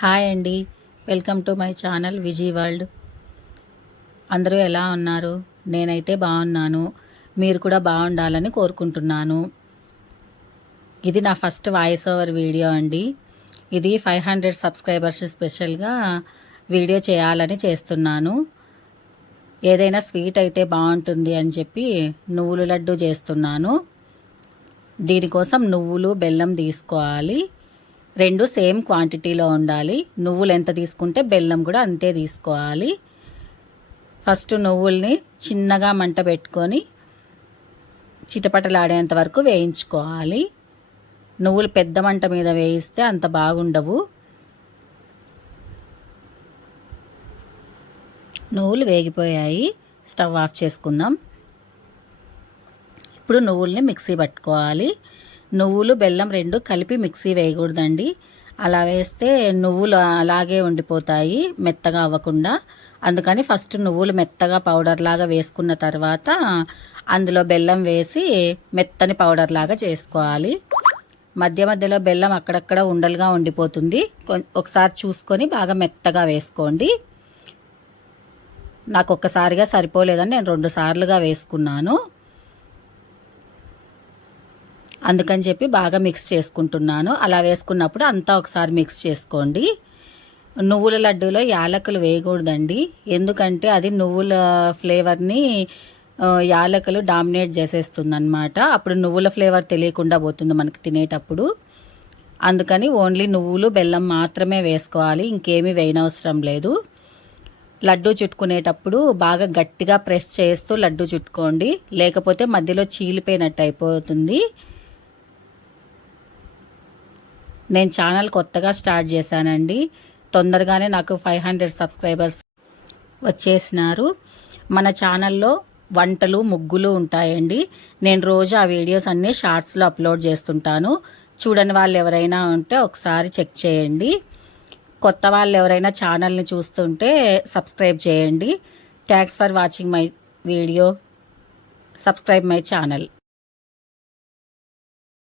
Hi అండి. Welcome to my channel VG world. అందరూ ఎలా ఉన్నారు? నేనైతే బాగున్నాను. మీరు కూడా బాగుండాలని కోరుకుంటున్నాను. ఇది నా ఫస్ట్ వాయిస్ ఓవర్ వీడియో అండి. ఇది ఫైవ్ హండ్రెడ్ సబ్స్క్రైబర్స్ స్పెషల్గా వీడియో చేయాలని చేస్తున్నాను. ఏదైనా స్వీట్ అయితే బాగుంటుంది అని చెప్పి నువ్వులు లడ్డు చేస్తున్నాను. దీనికోసం నువ్వులు బెల్లం తీసుకోవాలి. రెండు సేమ్ క్వాంటిటీలో ఉండాలి. నువ్వులు ఎంత తీసుకుంటే బెల్లం కూడా అంతే తీసుకోవాలి. ఫస్ట్ నువ్వుల్ని చిన్నగా మంట పెట్టుకొని చిటపటలాడేంత వరకు వేయించుకోవాలి. నువ్వులు పెద్ద మంట మీద వేయిస్తే అంత బాగుండవు. నువ్వులు వేగిపోయాయి. స్టవ్ ఆఫ్ చేసుకుందాం. ఇప్పుడు నువ్వుల్ని మిక్సీ పట్టుకోవాలి. నువ్వులు బెల్లం రెండు కలిపి మిక్సీ వేయకూడదండి. అలా వేస్తే నువ్వులు అలాగే ఉండిపోతాయి మెత్తగా అవ్వకుండా. అందుకని ఫస్ట్ నువ్వులు మెత్తగా పౌడర్ లాగా వేసుకున్న తర్వాత అందులో బెల్లం వేసి మెత్తని పౌడర్ లాగా చేసుకోవాలి. మధ్య మధ్యలో బెల్లం అక్కడక్కడ ఉండలుగా ఉండిపోతుంది. ఒకసారి చూసుకొని బాగా మెత్తగా వేసుకోండి. నాకు ఒక్కసారిగా సరిపోలేదని నేను రెండు సార్లుగా వేసుకున్నాను. అందుకని చెప్పి బాగా మిక్స్ చేసుకుంటున్నాను. అలా వేసుకున్నప్పుడు అంతా ఒకసారి మిక్స్ చేసుకోండి. నువ్వుల లడ్డూలో యాలకులు వేయకూడదండి. ఎందుకంటే అది నువ్వుల ఫ్లేవర్ని యాలకులు డామినేట్ చేసేస్తుంది అనమాట అప్పుడు నువ్వుల ఫ్లేవర్ తెలియకుండా పోతుంది మనకి తినేటప్పుడు. అందుకని ఓన్లీ నువ్వులు బెల్లం మాత్రమే వేసుకోవాలి. ఇంకేమీ వేయనవసరం లేదు. లడ్డు చుట్టుకునేటప్పుడు బాగా గట్టిగా ప్రెస్ చేస్తూ లడ్డు చుట్టుకోండి. లేకపోతే మధ్యలో చీలిపోయినట్టు అయిపోతుంది. నేను ఛానల్ కొత్తగా స్టార్ట్ చేశానండి. తొందరగానే నాకు ఫైవ్ హండ్రెడ్ సబ్స్క్రైబర్స్ వచ్చేసినారు. మన ఛానల్లో వంటలు ముగ్గులు ఉంటాయండి. నేను రోజు ఆ వీడియోస్ అన్నీ షార్ట్స్లో అప్లోడ్ చేస్తుంటాను. చూడని వాళ్ళు ఎవరైనా ఉంటే ఒకసారి చెక్ చేయండి. కొత్త వాళ్ళు ఎవరైనా ఛానల్ని చూస్తుంటే సబ్స్క్రైబ్ చేయండి. Thanks for watching my video. Subscribe my channel.